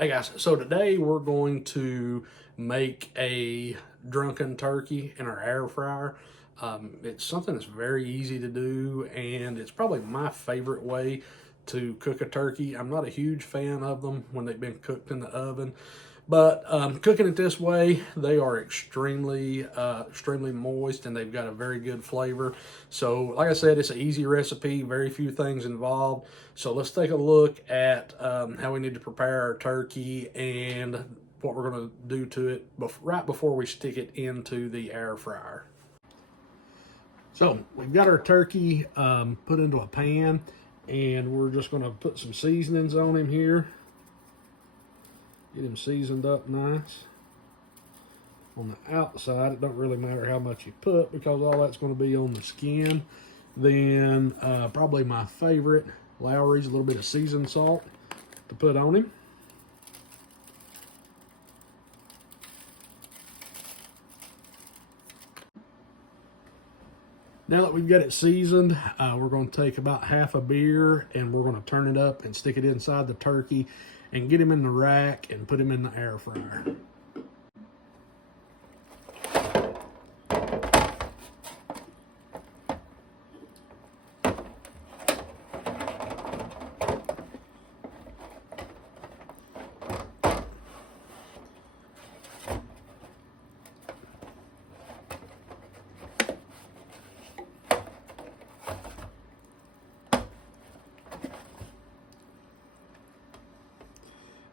Hey guys, so today we're going to make a drunken turkey in our air fryer. It's something that's very easy to do, and it's probably my favorite way to cook a turkey. I'm not a huge fan of them when they've been cooked in the oven, but cooking it this way, they are extremely moist, and they've got a very good flavor. So, like I said, it's an easy recipe, very few things involved. So let's take a look at how we need to prepare our turkey and what we're going to do to it right before we stick it into the air fryer. So we've got our turkey put into a pan, and we're just going to put some seasonings on him here. Get him seasoned up nice. On the outside, it don't really matter how much you put because all that's going to be on the skin. Then probably my favorite, Lawry's, a little bit of seasoned salt to put on him. Now that we've got it seasoned, we're going to take about half a beer and we're going to turn it up and stick it inside the turkey and get him in the rack and put him in the air fryer.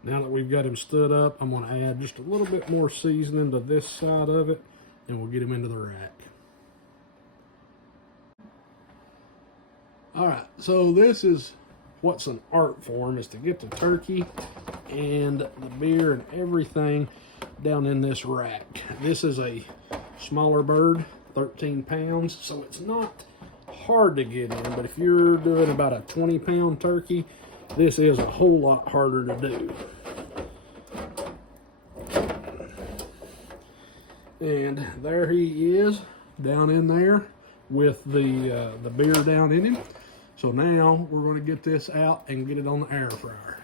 Now that we've got him stood up, I'm going to add just a little bit more seasoning to this side of it, and we'll get him into the rack. All right, so this is what's an art form, is to get the turkey and the beer and everything down in this rack. This is a smaller bird, 13 pounds, so it's not hard to get in, but if you're doing about a 20-pound turkey, this is a whole lot harder to do. And there he is down in there with the beer down in him. So now we're going to get this out and get it on the air fryer.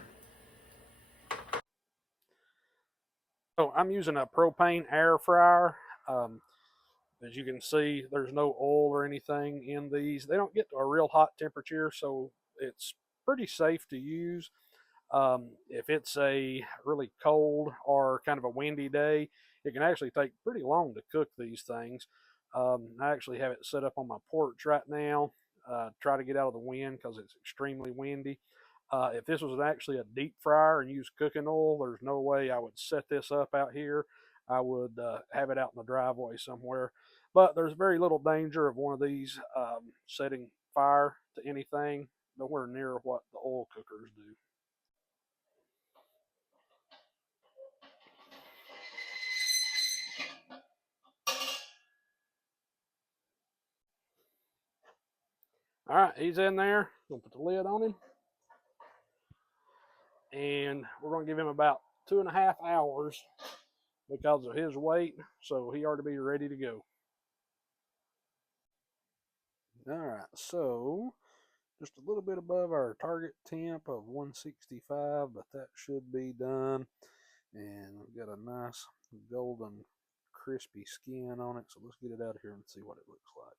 So I'm using a propane air fryer. As you can see, there's no oil or anything in these. They don't get to a real hot temperature, so it's pretty safe to use. If it's a really cold or kind of a windy day, it can actually take pretty long to cook these things. I actually have it set up on my porch right now. Try to get out of the wind because it's extremely windy. If this was actually a deep fryer and used cooking oil, there's no way I would set this up out here. I would have it out in the driveway somewhere. But there's very little danger of one of these setting fire to anything, nowhere near what the oil cookers do. All right, he's in there. Gonna put the lid on him, and we're gonna give him about 2.5 hours because of his weight, so he ought to be ready to go. All right, so just a little bit above our target temp of 165, but that should be done. And we've got a nice golden crispy skin on it, so let's get it out of here and see what it looks like.